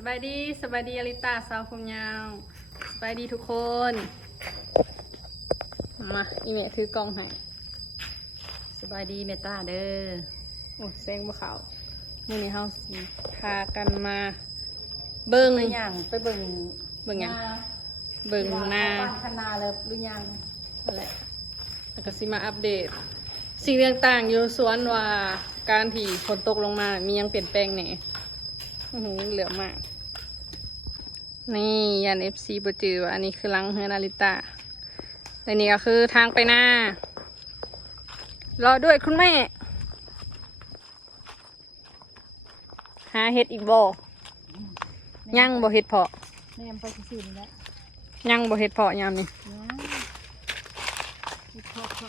สบายดีสบายดีอลิตาสาวผมยาวสบายดีทุกคน มาอีเมถือกล้องให้สบายดีเมตตาเด้อโอ้แซงบ่เขามื่อนี้เฮาสิพากันมา เบิ่งไปย่างไปเบิ่งเบิ่งหยังเบิ่งหน้าบ้านคณาเลยหรือยังนั่นแหละแล้วก็สิมาอัปเดต สิ่งต่างๆอยู่สวนว่าการที่ฝนตกลงมา มีหยังเปลี่ยนแปลงแหน่อื้อหือเหลือมาก นี่ยันเอฟซีบจือว่าอันนี้คือลังเฮือนาริตาและนี่ก็คือทางไปหน้ารอด้วยคุณแม่ หาเห็ดอีกบ่ยังบ่เห็ดเพาะแม่ไปซื่อๆนี่แหละยังบ่เห็ดเพาะยามนี้นะคิดพอพอ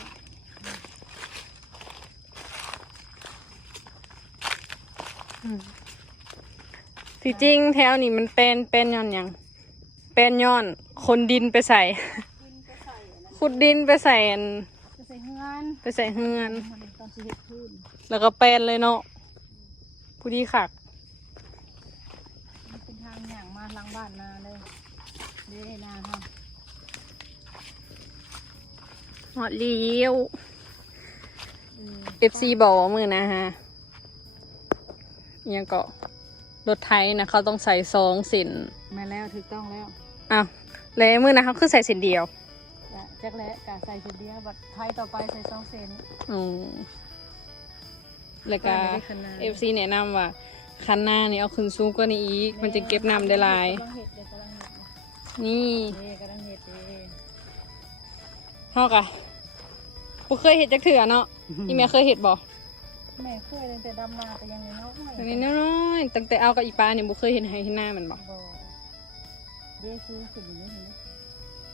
ที่จริงแถวนี้มันเป็นเป็นย้อนหยังเป็นย้อนคนดินไปใส่กินไปใส่อันนั้นขุดดินไปใส่อันไปใส่เฮือนไปใส่เฮือน มันตอนสิเฮ็ดพื้นแล้วก็เป็นเลยเนาะผู้ดีขักมันเป็นทางย่างมาหลังบ้านนาเลยเด้นาฮะหอดเลี้ยวอืม FC บอกว่ามือนะฮะอิหยังก็ รถไทยนะเขาต้องใส่สองเสินมาแล้วถูกต้องแล้วอ้าวแล้วมือนะเขาคือใส่เสินเดียวจะจักแล้วกะใส่ชุดเดียวบัดไทยต่อไปใส่สองเซนอืมแล้วก็ไม่ได้ขนาด FC แนะนำว่าคันหน้านี่เอาขึ้นสูงกว่านี้อีก มันจะเก็บน้ำได้หลายกำลังเห็ดเด้กำลังเห็ดนี่เด้กำลังเห็ดเด้เฮากะบ่เคยเห็ดจักเถื่อเนาะอีเมียเคยเห็ดบ่ แม่เคยตั้งแต่ดำนาแต่ยังน้อยตอนนี้น้อยๆตั้งแต่เอากับอีปลาเนี่ยบ่เคยเห็นให้เห็นหน้ามันบ่บ่เด้ซื้อขึ้นอย่างนี้เห็นไหม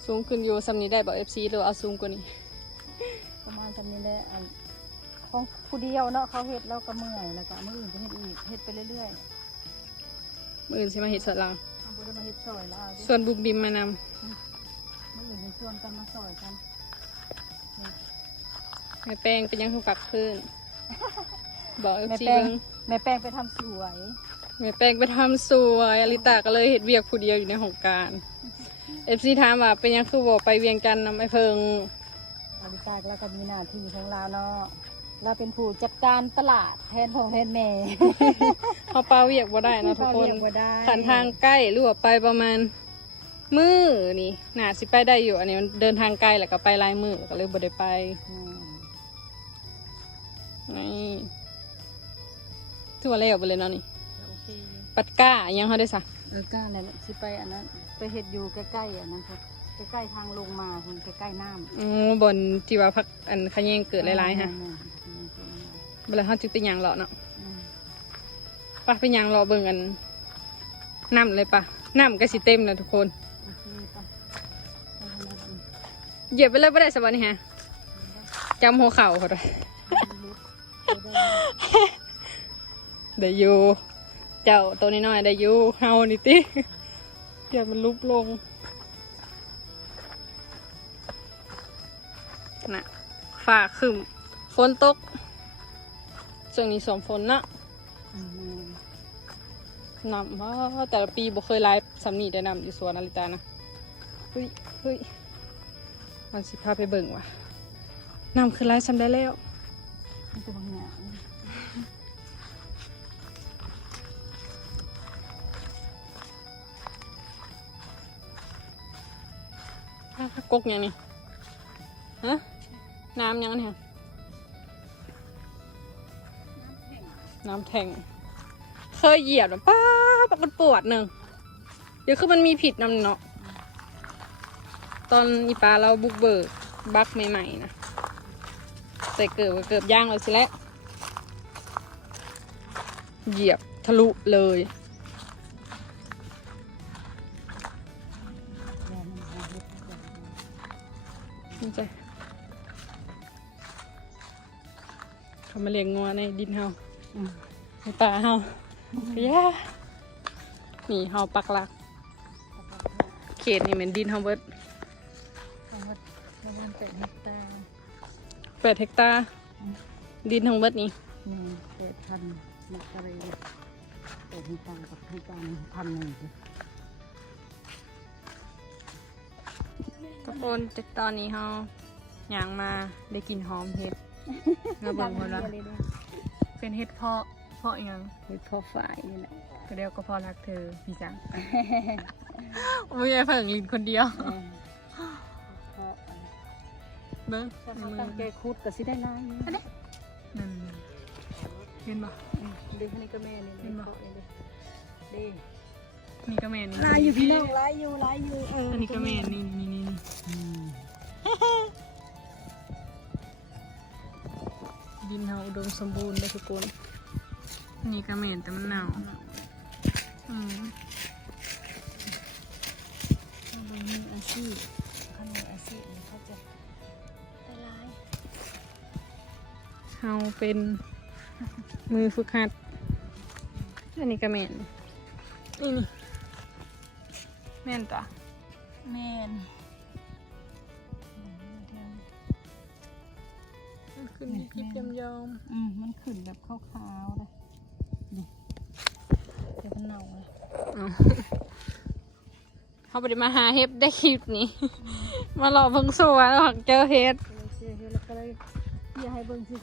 สูงขึ้นอยู่ซำนี้ได้บ่ FC หรือว่าเอาสูงกว่านี้ประมาณจำนี้แหละอันของผู้เดียวเนาะเขาเฮ็ดแล้วก็เมื่อยแล้วก็มื้ออื่นก็เฮ็ดอีกเฮ็ดไปเรื่อยมื้ออื่นสิมาเฮ็ดสดเราๆเอาบ่ได้มาเฮ็ดซอยแล้วเอาดิส่วนบุมบิมมานำมื้ออื่นเป็นชวนกันมาซอยกันแม่แป้งเป็นยังถูกกลับคืน บอกแม่ FC แป้งเบิ่งแม่แป้งไปทำสวย แม่แป้งไปทำสวยอลิตาก็เลยเฮ็ดเวียกผู้เดียวอยู่ในห้องการ FC ถามว่าเป็นยังคือบ่ไปเวียงจันทน์นำไอ้เพิงอลิตาแล้วก็มีหน้าที่ของเราเนาะเราเป็นผู้จัดการตลาดแทนพ่อแทนแม่เฮาปาเวียกบ่ได้นะทุกคนเรียบ่ได้ ขันทางใกล้หรือว่าไปประมาณ มือนี่น่าสิไปได้อยู่ อันนี้มันเดินทางไกลแล้วก็ไปหลายมือก็เลยบ่ได้ไป อืม นี่ถือว่าแล้วไปเลยเนาะนี่ โอเคปัดก้าอิหยังเขาได้สะเออก้านั่นแหละสิไปอันนั้นไปเฮ็ดอยู่ใกล้ๆอันนั้นครับใกล้ๆทางลงมาคนใกล้ๆน้ำอือบนที่ว่าพักอันขะแยงเกิดหลายๆฮะอืมเวลาเขาจึงไปหยังเลาะเนาะอืมปะไปหยังเลาะเบิ่งกันน้ำเลยปะน้ำก็สิเต็มนะทุกคน โอเคปะไปทางนั้นอืมเหยียบไปเลยไม่ได้สบายนี่ฮะจำหัวเข่าเขาด้วยลุก ได้อยู่ เจ้าตัวนี้น้อยได้อยู่เฮานี่ติอย่ามันลุบลงน่ะฝ่าขึ้นฝนตกช่วงนี้สมฝนนะนำว่าแต่ละปีบ่เคยไลฟ์สำนีได้นำอยู่สวนนาริตานะ เฮ้ยเฮ้ยมันสิพาไปเบิ่งว่ะนำคือไลฟ์สำได้แล้วมันจะบางอย่าง กกยังนี่ฮะน้ำยังเนี่ยน้ำแทงเคยเหยียบแบบป้าปกดปวดหนึ่งเดี๋ยวคือมันมีผิดนำเนาะตอนอีปลาเราบุกเบิกบักใหม่ๆนะใส่เกิบเกิบย่างเราสิแล้วเหยียบทะลุเลย นี่จ้ะเขามาเลี้ยงงัวในดินเฮาอืมในป่าเฮาแย่นี่เฮาปักหลัก เขตนี่เหมือนดินเฮาเบิดทำวัดทำวันเป็ดนิดแต่แปดเฮกตาร์ดินทั้งเบิดนี่นี่เป็ดพันมักกะเรยแต่ให้ตังกับให้ตังพันหนึ่ง คนจะตอนนี้เฮาย่างมาได้กลินหอมเห็ดมาเบิ่งคนละเลยเนี่ยเป็นเห็ดเพาะเพาะหยังเฮ็ดพอฝ่ายนี่แหละก็เดียวก็พอรักเธอพี่จังโอ้ยยายเพิ่งลินคนเดียวเออเพราะอะไรเบิ้งถ้าเขาตั้งใจคุดก็สิได้ลายนี่นั่นเห็นปะอืมเด็กคนนี้ก็แม่นี่เห็นบ่เพาะนี่เด้เด้ นี่ก็แม่นี่ลายอยู่พี่น้องลายอยู่ลายอยู่เอออันนี้ก็แม่นี่นี่นี่นี่อืมดินเฮาอุดมสมบูรณ์เลยทุกคนนี่ก็แม่นแต่มันหนาวอืมถ้าบ่มีอาชีพถ้ามีอาชีพนี่เขาจะได้ลายเฮาเป็นมือฝึกหัดอันนี้ก็แม่นนี่นี่ แม่นต่อแม่นมันขึ้นยิบยอมยอมอืมมันขึ้นแบบขาวๆเลยนี่เดี๋ยวมันเน่าเลยๆเอาเขาไปมาหาเฮ็ดได้คลิปนี้ มาหลอกเพิ่งสวนหลังเจอเฮ็ดเลยเจอเฮ็ดแล้วก็เลยอยากให้เบิ่งซื่อ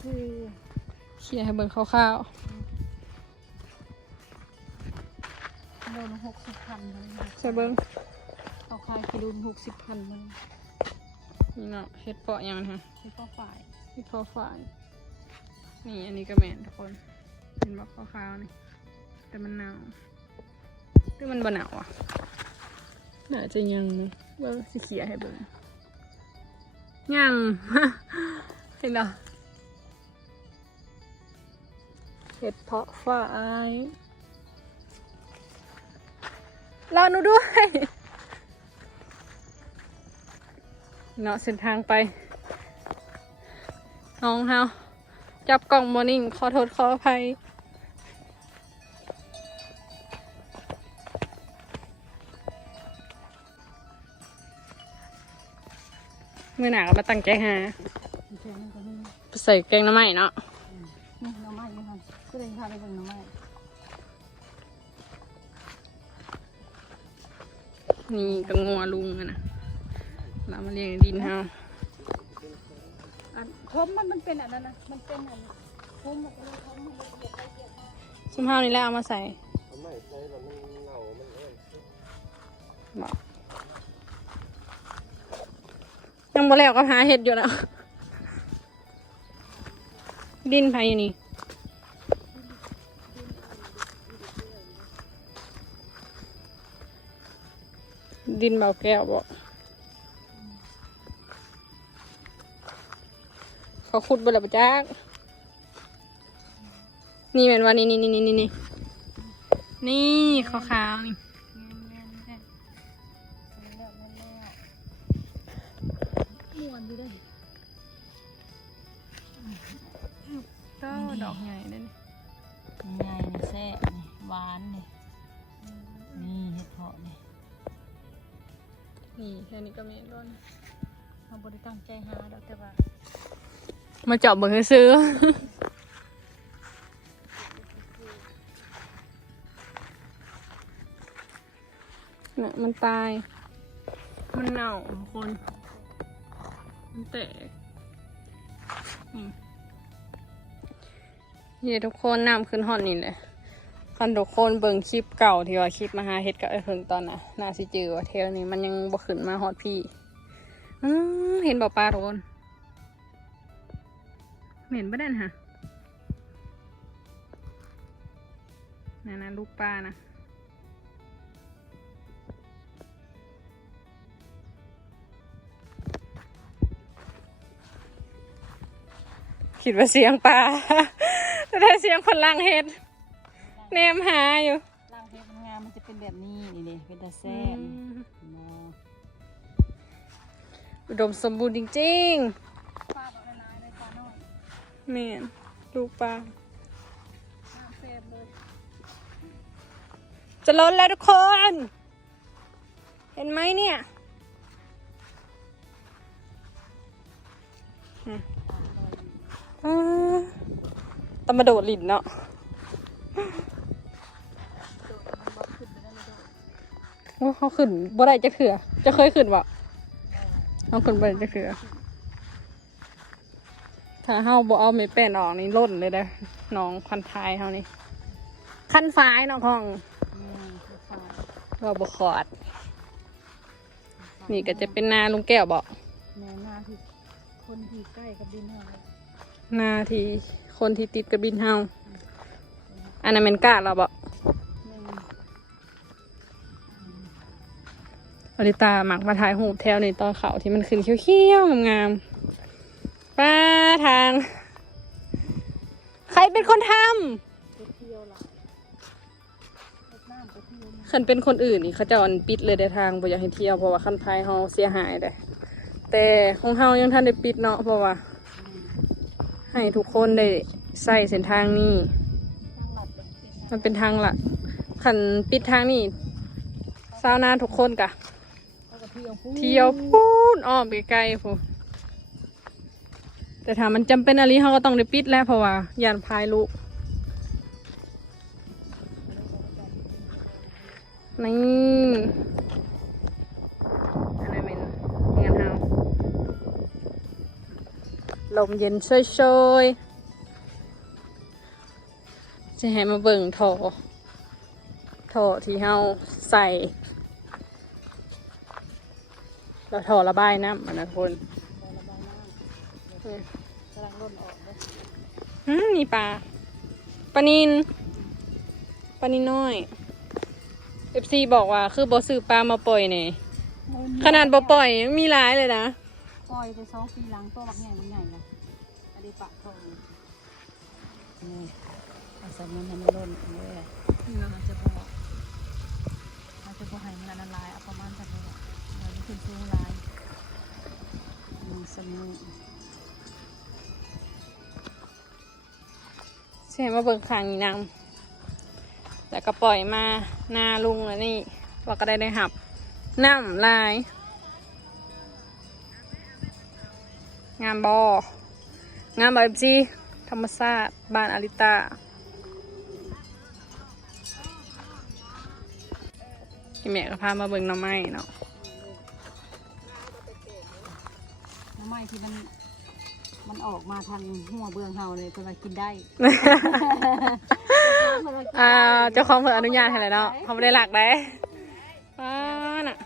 เขียนให้เบิ่งคร่าวๆ โลละหกสิบพันเลยๆใช่เบิ่งเขาขายกิโลหกสิบพันมันนี่เนาะเฮ็ดเปาะยังฮะคือก็ฝ่ายเฮ็ดพอฝ่าย นี่อันนี้ก็แม่นทุกคนเห็นบอกคร่าวๆนี่แต่มันหนาวหรือมันบ่หนาวอะน่าจะยังนะเบิ่งสิเขียนให้เบิ่งยังเห็นเหรอเห็ดเพาะฝ่าย รอหนูด้วย เนาะเส้นทางไป น้องเฮาจับกล่องมอนิ่งขอโทษขออภัยเมื่อหนาก็มาตั้งใจหามันแพงมันก็นี่ไปใส่แกงน้ำไหม้เนาะ นี่ก็งัวลุงอะนะเรามาเลี้ยงดินเฮาอันทมมันมันเป็นอันนั้นนะมันเป็นอันทมมันก็เลยทมมันละเอียดละเอียดมากชิมเฮานี่แหละเอามาใส่ทำไมใช้แล้วมันเหงามันเอ้ยบอกยังบ่แล้วก็หาเห็ดอยู่นะดินไผอยู่นี่ ดินเบาแก้วบอกเขาขุดบนหลับจักนี่เป็นว่านี่นี่นี่นี่นี่นี่นี่ขาวๆนี่ม้วนอยู่เด้ต้าดอกใหญ่เลยง่ายนี่แซ่บนี่หวานนี่นี่ นี่แค่นี้ก็มีร้อนเราบริตั้งใจหาดอกแต่ว่า มาเจาะเบิ่งซื้อน่ะมันตาย มันเน่าทุกคน มันแตกนี่นี่ทุกคนน้ำขึ้นหอดนี่เลย คันทุกคนเบิ่งคลิปเก่าที่ว่าคลิปมาหาเฮ็ดกับไอ้เพิ่งตอนน่ะน่าสิเจอว่าเทลนี้มันยังบ่ขึ้นมาฮอดพี่เห็นบ่ปลาทุกคนเห็นปะเนี่ยฮะนั่นนะลูกปลานะคิดว่าเสียงปลาแต่ได้เสียงคนล่างเห็ด แนมหาอยู่ร่างเพชรงามมันจะเป็นแบบนี้นี่เลยเป็นตาแซ่บเนาะอุดมสมบูรณ์จริงปลาแบบละลายเลยปลาน้อยๆแม่นลูกปลาน้ำแซ่บเลยจะล้นแล้วทุกคน เห็นไหมเนี่ยอะอ่าต้องมาโดดหลินเนาะ เขาขึ้นบ่ได้จะเถื่อจะเคยขึ้นบ่เขาขึ้นบ่ได้จะเถื่อถ้าเฮาบ่เอาไม่แป้นออกนี่ล่นเลยเด้อน้องคันท้ายเฮานี่คันฟ้ายน้องของอืมคือฟ้าว่าบ่ขอด นี่ก็จะเป็นนาลุงแก้วบ่แม่หน้าที่คนที่ใกล้กับดินเฮาเลยนาที่คนที่ติดกับบินเฮาอันนั้นเป็นกาดเราบ่ อริตาหมักมาถ่ายหูแถวในตอนเขาที่มันขึ้นเขียวๆงามๆป้าทาง ใครเป็นคนทำไปเที่ยวหลายรถน้ำไปเที่ยวคันเป็นคนอื่นนี่เขาจะอันปิดเลยในทางบ่อยากให้เที่ยวเพราะว่าคันพายเฮาเสียหายเลยแต่ของเฮายังท่านได้ปิดเนาะเพราะว่า ให้ทุกคนได้ใส่เส้นทางนี้มันเป็นทางหลักคันปิดทางนี่สาวนาทุกคนกะ เที่ยวพูนอ้อมไปไกลพูนแต่ถ้ามันจำเป็นอะไรเขาก็ต้องได้ปิดแล้วเพราะว่ายานพายลูกนี่อันนั้นเป็นงานเฮาลมเย็นช่วยๆจะให้มาเบิ่งโถโถที่เฮาใส่ เราถอระบายน้ำมันนะทุกคนบ่ระบายน้ำเดี๋ยวกำลังร่นออกเลยอืมนี่ปลาปลานินปลานินน้อยเอฟซีบอกว่า คือบอซื้อปลามาปล่อยเนี่ยขนาดบอปล่อยยังมีหลายเลยนะ ปล่อยไปสองปีหลังตัวบักใหญ่มันใหญ่นะอันนี้ปะทองนี่เอาใส่มันให้มันร่นเลยเราจะบอกเราจะบอกให้มันละลายเอาประมาณสักนี้แหละเราจะขึ้นสูงลายอืม สมุนใช่มาเบิ่งขางนี่นำแล้วก็ปล่อยมาหน้าลุงแล้วนี่ว่าก็ได้ได้หับน้ำลาย งามบองามบอฟซีธรรมศาสตร์บ้านอาริตาพี่แม่ก็พามาเบิ่งหน้ำไม้เนาะ ไม้ที่มัน มันออกมาทางหัวเบื้องเฮาเลยเพื่อกินได้ อ่าเจ้าของเพิ่นอนุญาตให้แล้วเนาะเขาไม่ได้หลักได้ป้าน่ะ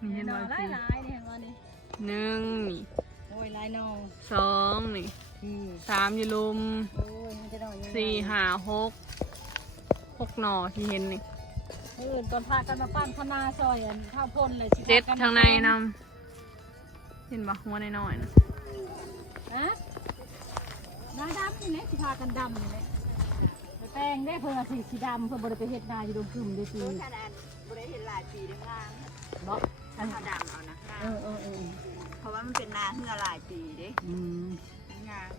มีเห็นหน่บ่อหลาสิยหลายๆเนี่ยว่านี่หนึ่งนี่โอ้ยหลายหนอสองนี่ที่สามอยู่ลุมโอ้ยมันจะหน่อยยังไงสี่ห้าหกหกหน่อที่เห็นนี่ เออตอนพากันมาปั้นข้าวหน้าซอยอันข้าวพ่นเลยสิเจ็ดพกัมทางในนำ เห็นบ่หัวน้อยๆนะฮะน้าดำนี่แหละสิพากันดำนี่แหละไปแป้งได้เพิ่นว่าสีสีดำเพิ่นบ่ได้ไปเฮ็ดนาอยู่ดงกึ่มได้ปีขนาดบริเห็นหลายปีได้งามเนาะอันถ้าดำเอานะเออเออเออเพราะว่ามันเป็นนาเหือหลายปีเด้อืมงาม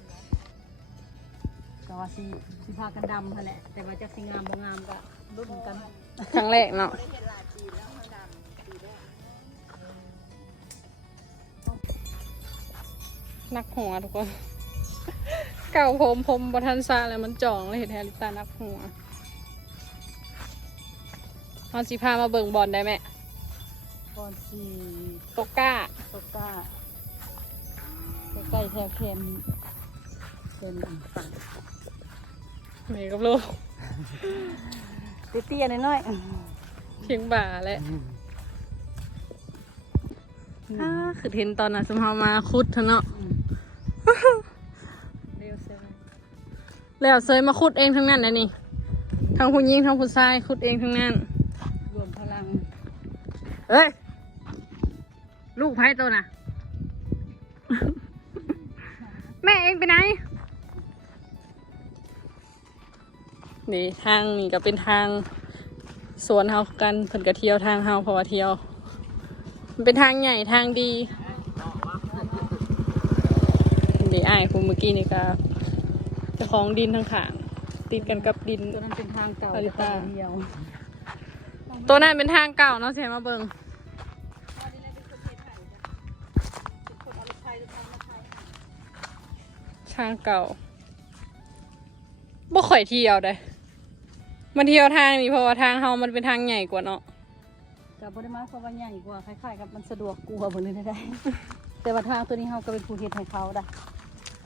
ก็ว่าสิสิพากันดำนั่นแหละแต่ว่าจะสิงามบ่งามก็รุ่นกันครั้งแรกเนาะบริเห็นหลายปีแล้ว นักหัวทุกคน เก่าผมผมบทันซาแล้วมันจ่องเลยเห็นแฮริตานักหัวเอาสิพามาเบิ่งบอลได้ไหมก่อนสิตกก้าตกก้าใกล้ๆแถวเค็มเป็นฝั่งเมกับลูกเตี้ยๆน้อยเชียงบ่าและๆอ่าคือเห็นตอนนั้นสมเฮามาคุดเถอะเนาะ แล้วเซยมาคุดเองทั้งนั้นนะนี่ทั้งผู้หญิงทั้งผู้ชายคุดเองทั้งนั้น รวมพลัง เอ้ย ลูกไพ่ตัวน่ะ แม่เองไปไหน นี่ทางนี่ก็เป็นทางสวนเฮากันเพิ่นก็เที่ยวทางเฮาเพราะว่าเที่ยว มันเป็นทางใหญ่ทางดีนี่อ้ายคุณเมื่อกี้นี่ก็ เจ้าของดินทั้งขางติดกันกับดิน ตัวนั้นเป็นทางเก่าอาริต้าเดียวตัวนั้นเป็นทางเก่าเนาะเสียมาเบิงทางเก่าบ่ข่อยเที่ยวได้มาเที่ยวทางนี้เพราะว่าทางเฮามันเป็นทางใหญ่กว่าเนาะกับบริมาเพราะว่าใหญ่กว่าคล้ายๆกับมันสะดวกกลัวาบนนี้ได้ แต่ว่าทางตัวนี้เขาก็เป็นผู้เฮ็ดให้เขาได้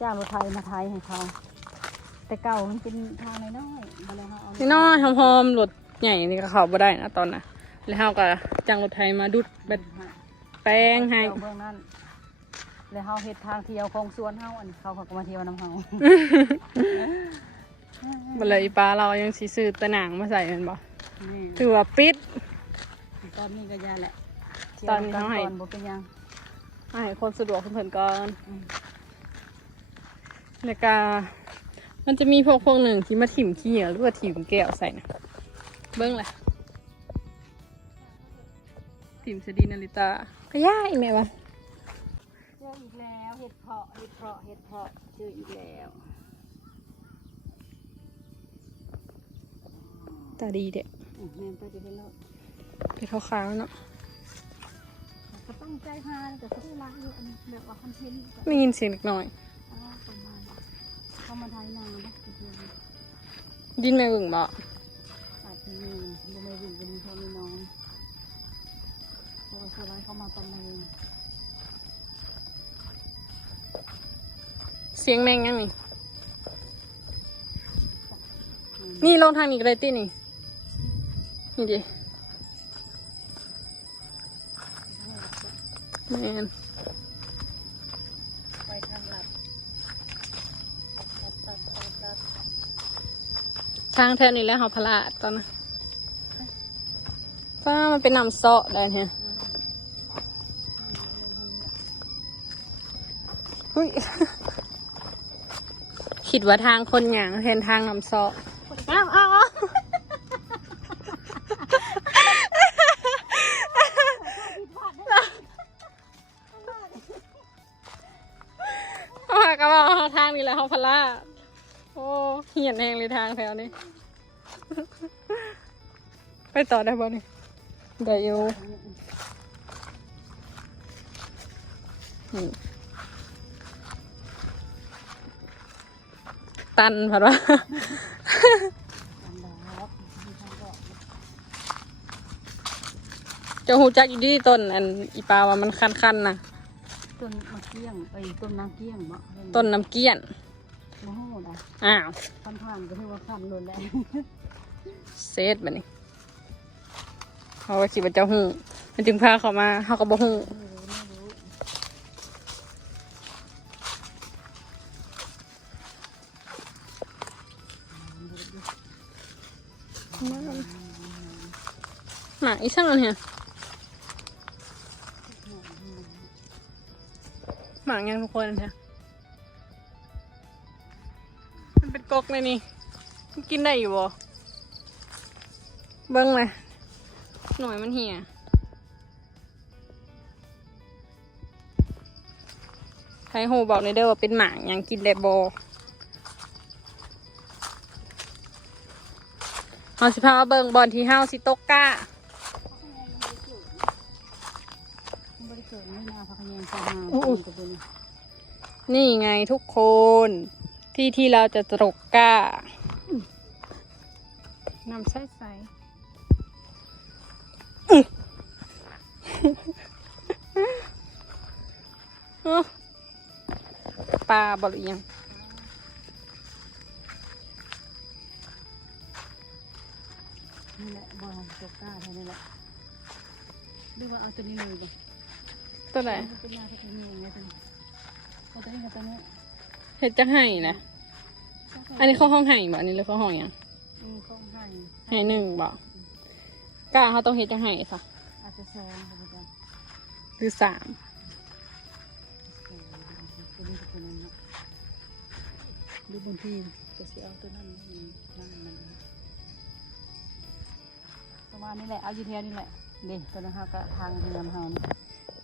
จ้างรถไทยมาไทยให้เขา แต่เก่ามันเป็นทางน้อยๆมาเลยเขาเอานี่น้อยหอมๆรถใหญ่นี่ก็เข้าบ่ได้นะตอนน่ะ แล้วเฮาก็จ้างรถไทยมาดุดแบบแป้งให้เที่ยวเบื้องนั้นแล้วเขาเฮ็ดทางเที่ยวของสวนเฮาอันเขาเขาก็มาเที่ยวน้ำเฮาบ่เลยอีปลาเรายังสิซื้อแตะหนังมาใส่แมันบ่นี่ถือว่าปิด ตอนนี้ก็ยาแหละตอนนี้เขาให้ ก่อนบ่เป็นหยัง ให้คนสะดวกเพิ่นๆก่อนอืม แล้วก็ มันจะมีพวกพวกหนึ่งที่มาถิ่มขี้เหนียวหรือว่าถิ่มแก้วใส่นะ เบิ้งแหละถิ่มสดีนาริตาขย่ายแม่วะเจออีกแล้วเห็ดเพาะเห็ดเพาะเห็ดเพาะเจออีกแล้วตาดีเด็กอืมแม่นไปจะเป็นแล้วเป็นขาวๆเนาะก็ต้องใจพานแต่ก็ได้รักอยู่อันแบบว่าคอนเทนต์ก็ไม่ยินเสียงเล็กน้อย เข้ามาไทยนานนะคือยินแม่เบึงบ่อาจจะมีบ่ไม่วิ่งเป็นพ่อมีน้องเพราะว่าสบายเข้ามาประมาณเสียงแมงยังนี่นี่ลงทางนี้ก็ได้ตินี่นี่ดิแมน ทางแถวนี้แล้วเขาพลาดตอนนั้นฟ้ามันเป็นน้ำเซาะได้เนี่ยหุ้ยคิดว่าทางคนหยางแทนทางน้ำเซาะ ทางแถวนี้ ไปต่อได้บ่นี่ได้อยู่นี่ตันผัดว่าอันดอกมีทางดอกจะหูจักอยู่ที่ต้นอันอีปลาว่ามันคันๆนะต้นมะเกี้ยงไปต้นน้ำเกี้ยงบ่ต้นน้ำเกี้ย นมะฮู้ได้อ้าวคันผ่านก็ถือว่าคันเลยแหละเซตแบบนี้เขาก็คิดว่าเจ้าหูมันจึงพาเขามาเขาก็บ่หูไม่รู้ไม่รู้หมาอีช่างอันเนี่ยหมายังทุกคนเนี่ย กกเลยนี่มันกินได้อยู่บ่เบิ้งเลยหน่วยมันเหี่ยใครหูบอกในอยเด้อว่าเป็นหมายังกินได้บ่เฮาสิพามาเบิ่งบอลที่เฮาสิตกก้ามันบริเกิดไม่นาพักแยงจะมาอู้กับตัวนี้นี่ไงทุกคน ที่ที่เราจะตกก้านำใส่ใส่อื้อปลาบอลอีหยังนี่แหละบอลตกก้าเท่านี้แหละเรียกว่าเอาตัวนี้เลยบ่ตัวไหนเป็นยาพักแยงไงตัวนี้เอาตัวนี้กับตัวนี้ เห็ดจะให้นะ อันนี้เข้าห้องไห้บ่อันนี้หรือเข้าห้องหยังอืมของให้ไห้หนึ่งบ่ก้าเขาต้องเห็ดจะให้ค่ะอาจจะแซงกับตัวนี้หรือสามตัวนี้กับตัวนั้นเนาะดูบางทีจะเสียเอาตัวนั้นนี่นั่นมันประมาณนี้แหละเอาอยู่เทียนี่แหละเด็กตัวนั้นเฮาก็ทางเรือมเฮานี่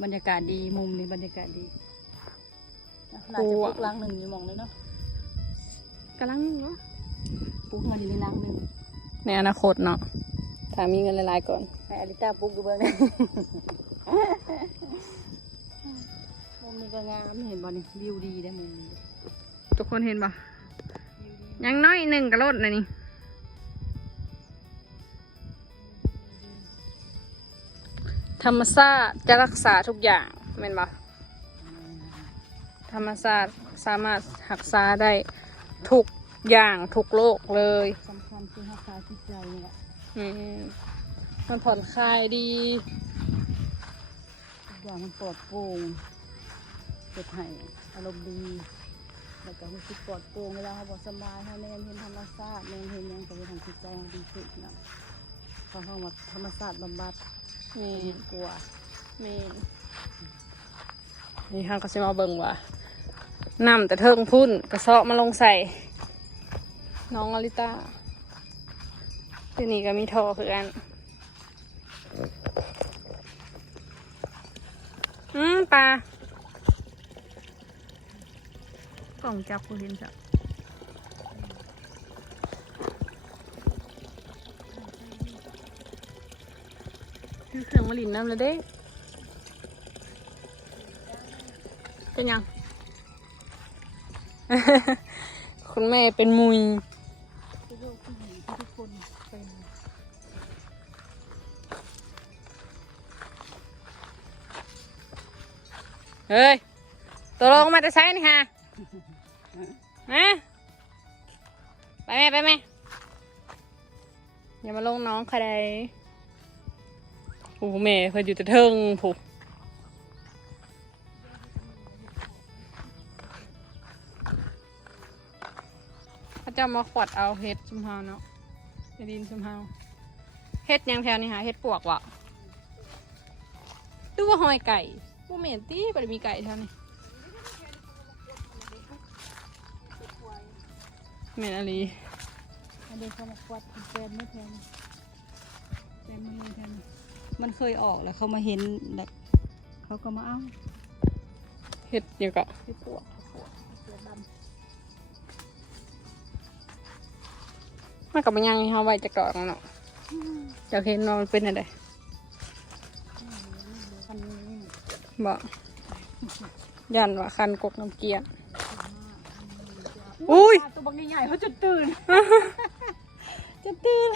บรรยากาศดีมุมนี้บรรยากาศดี น่าจะปลูกลังหนึ่งอยู่มองเลยเนาะกำลังเนาะปลูกมาดีในลังหนึ่งในอนาคตเนาะถ้ามีเงินละลายก่อนให้อลิต้าปลูกดูเบิ้งมุมนี้ก็งามเห็นบ่นี่วิวดีได้มุมนี้ทุกคนเห็นบ่ยังน้อยหนึ่งกระโดดนะนี่ธรรมชาติจะรักษาทุกอย่างเป็นบ่ ธรรมชาติสามารถรักษาได้ทุกอย่างทุกโรคเลยสำคัญคือรักษาจิตใจนี่แหละอืมมันผ่อนคลายดีทุกอย่างมันปลอดโปร่งเกิดให้อารมณ์ดีแล้วก็รู้สึกปลอดโปร่งเวลาเขาบอกสบายเขาแนมเห็นธรรมชาติแนมเห็นหยังก็จะทำจิตใจเขาดีขึ้นนะเขาเข้ามาธรรมชาติบำบัดนี่ดีกว่าแม่นนี่ข้างก็สิมาเบิ่งว่า น้ำแต่เทิงพุ่นกระเซาะมาลงใส่ น้องอลิต้าที่นี่ก็มีทอคือกัน อืมปลากล่องจับกูเห็นจ้ะคือเครื่องมาลินน้ำแล้วเด้เป็นยัง คุณแม่เป็นมุยเป็นโรคผู้หญิงทุกคนเป็นเฮ้ยตัวลงมาจะใช้นี่ค่ะฮะไปแม่ไปแม่อย่ามาลงน้องใครใดโอ้โหแม่เพิ่นอยู่แต่เทิงผูก จะมาขวดเอาเห็ดชุมเฮาเนาะเห็ดดินชุมเฮาเห็ดหยังแถวนี้ฮะเห็ดปวกวะดูว่าหอยไก่ว่าเหม็นตีบ่ได้มีไก่แถวนี้เหม็นอะไรอันนี้เขามาควัดแฟนไม่แทนแฟนไม่แทนมันเคยออกแล้วเขามาเห็นแบบเขาก็มาเอ้าเห็ดเดียวก็ไปปวดปวดเสือดำ มันกับมันยังเฮาไว้จะกรอกเนาะจะเห็นว่ามันเป็นอะไรคันนี้บอกยันว่าคันกกน้ำเกลียนอุ้ยตัวบางใหญ่ๆเขาจะตื่นจะตื่น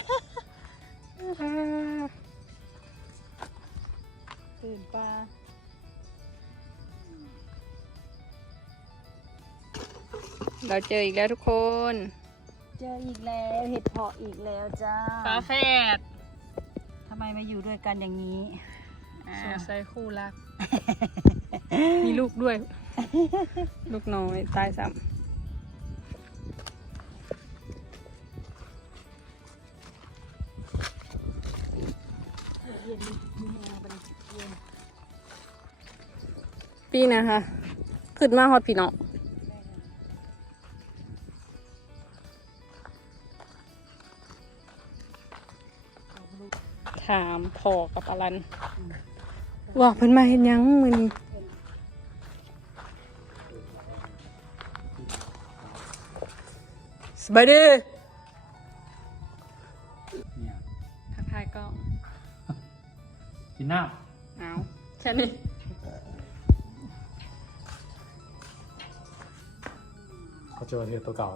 ตื่นปลาเราเจออีกแล้วทุกคน เจออีกแล้วเห็ดเพาะอีกแล้วจ้าฝาแฝดทำไมมาอยู่ด้วยกันอย่างนี้อ่าสงสัยคู่รัก มีลูกด้วย ลูกน้อยตายซ้เย็นดีมีแฮงบัดนเย็นำปีนะคะ ขึ้นมาฮอดพี่น้อง ถามพอกับอลันว่าเพิ่นมาเห็นยังมือนี้สบายดีเนี่ยทักทายกล้องกินน้เอาแค่นี้ำเขาเจอเทียตัวเก่า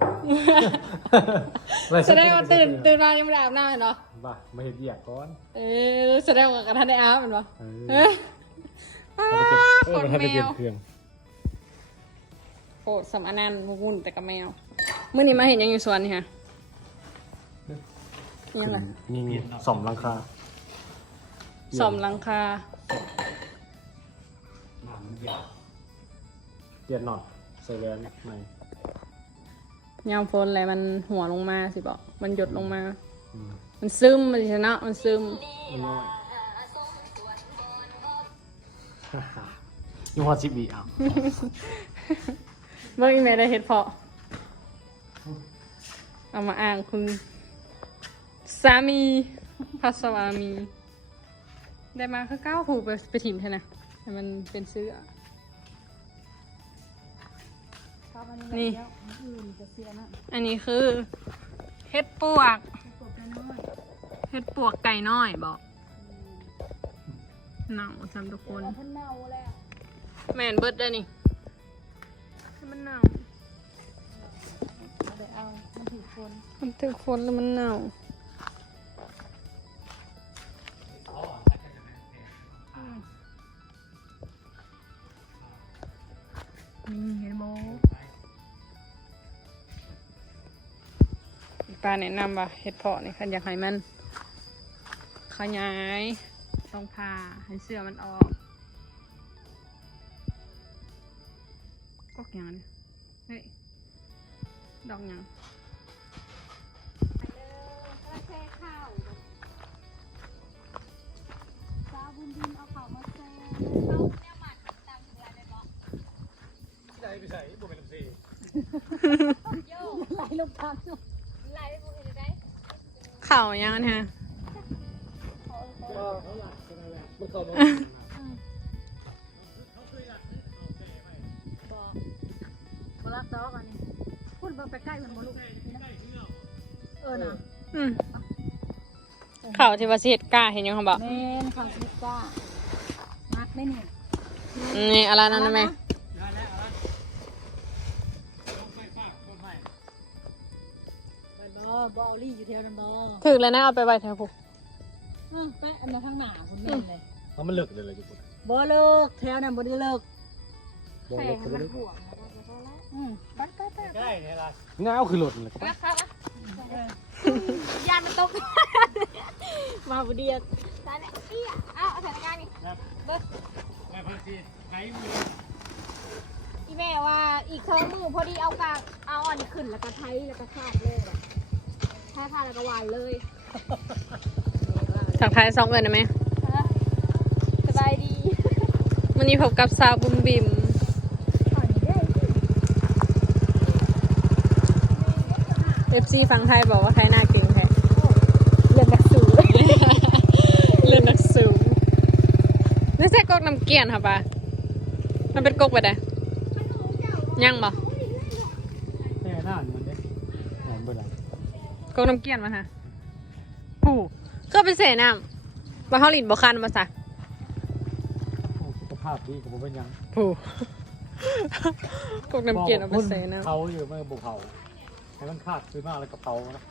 แสดงว่าตื่นตื่นมายังไม่ได้อาบน้ำเห็นเนาะ บ้าไม่เห็นเหยียกก่อน เออแสดงว่ากระทันได้อาบเห็นปะเอเออออ้าเอวอให้ไปแมเปลี่ยนวเครื่องโอ้สำอนันต์วุ่นแต่กับแมวเมื่อนี้มาเห็นยังอยู่สวนนี่ฮะยังไงนี่สอมรังคาสอมหลังคา เปลี่ยนหน่อยใส่แวนใหม่ยามฝนอะไรมันหัวลงมาสิบอกมันหยดลงมา อืม มันซึมมันชนะมันซึมมันน้อยยูฮอจิบีอะเมื่อกี้แม่ได้เห็ดเพาะเอามาอ้างคุณสามีพัสวามี ได้มาคือเก้าหูไปไปถิ่มเท่านะแต่มันเป็นเสื้อครับอันนี่นี้แล้วอื่นจะเสียนะอันนี้คือเห็ดปวกตัวแค่น้อย เฮ็ดปวกไก่น้อยบอกหนาวจำทุกคนมันเน่าแล้วแมนเบิร์ดได้นี่มันหนาวเอา มันถือคนมันถึงฝนแล้วมันหนาวนี่เห็นโมป้าแนะนำว่าเห็ดเพาะนี่ค่ะอยากให้มัน ขยายต้องผ่าให้เสื้อมันออกก็อย่างนี้เฮ้ยดอกหยังแช่ข้าวซาบุญดินเอาข้าวมาแช่เขาเนี่ยหมัดตามถึงไรเลยบอกใส่ไปใส่บุเป็นลำซีโย่ไหลลงทางไหลไปบุญได้เข่ายังนะฮะมันเข้ามา บอกมาลักดอกอันนี้พูดเบิ่งไปใกล้มันบ่ลูกนี่นะเออน่ะอืมเข่าที่ว่าสิเห็ดกล้าเห็นยังเขาบอกแม่นข้าวสิบก้ามักได้นี่นี่อะไรนั่นนะแม่ไปบ่บ่เอาลี่อยู่แถวนั้นบ่ถึกแล้วนะเอาไปไว้แถวผูเออไปอันนั้นทางหน้าคุณแม่นเลยเอามันเลิกเลยเลยจุกุบ่เลิกแถวนั้นบ่ได้เลิกบอกเลิกก็ไม่ได้อืมไปไปไปได้เนี่ยละเงาคือหลุดเลยก็ไปยานมันตกมาบ่เดียกสายเนี่ยเอี้ยอ้าวเอาสถานการณ์นี่ไม่พักทีไหนมืออีแม่ว่าอีกสองมือพอดีเอากางเอาอันนี้ขึ้นแล้วก็ไทยแล้วก็คาดเลยแบบแค่ผ้าแล้วก็วานเลย ถักทายสองเอินนะแม่สบายดีวันนี้พบกับสาวบุมบิมเอฟซีฟังไทยบอกว่าไทยน่าเก่งแท้เรียนหนักสูงเล่นนักสูงนี่ใช่กกน้ำเกลียนค่ะปะมันเป็นกกไปได้ยังบ่แน่หน้ามันเด้หอมไปไหนกกน้ำเกลียนมาฮะผู้ ก็เป็นเสน้ำบาเฮาลินบ่คันมาซะสุขภาพดีกับผมเป็นยังผู้กกน้ำเกลียนเอาไปเสน้เขาอยู่เมื่อบุกเขาให้มันขาดซื้อมาแล้วกับเขานะ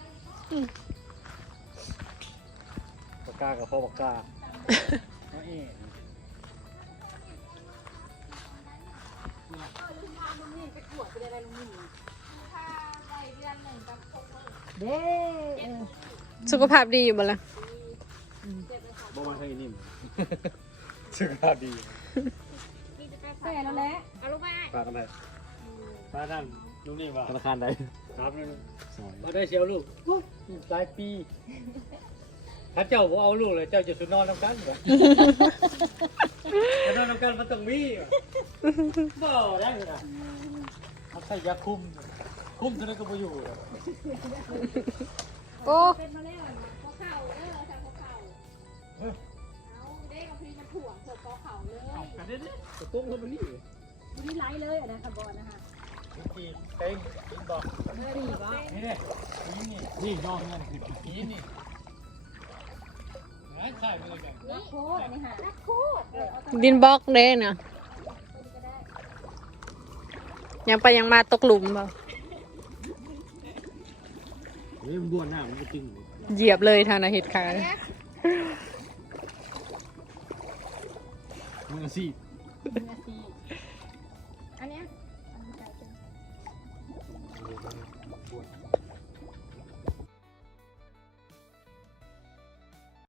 ปากกากับพ่อปากกาเด้ำสุขภาพดีอยู่บ่ล่ะ บ่มาให้นิ่มสุขภาพดีแม่แล้วแหละปากกันไหนปากนั่นลูกนี่ว่าธนาคารใดครับนี่มาได้เชียวลูกอุ๊ยหลายปีถ้าเจ้าบ่เอาลูกเลยเจ้าจะสุนอนน้ำกันบ่จะนอนน้ำกันมันต้องมีบ่บ่ได้เลยนะถ้าใส่ยาคุม คุมเท่านั้นก็บ่อยู่หรอกโอ้ เอาเด้กับพี่มันถ่วงเสิร์ฟพอเข่าเลยกันเด้อๆตะกุ้งคนนี้นี่ไลฟ์เลยอันนั้นคาร์บอนนะคะกินเต็งกินบ่ดีวะนี่เนี่ยนี่นี่นี่ยอดเงินคือกินนี่งานขายไปเลยกันนักโคตรอันนี้ฮะนักโคตรเออเอาดินบล็อกเด้เนาะยังไปยังมาตกหลุมบ่เฮ้ยมันบ้วนหน้ามันก็จริงเหยียบเลยทางนาเหตุกา มันก็สินาที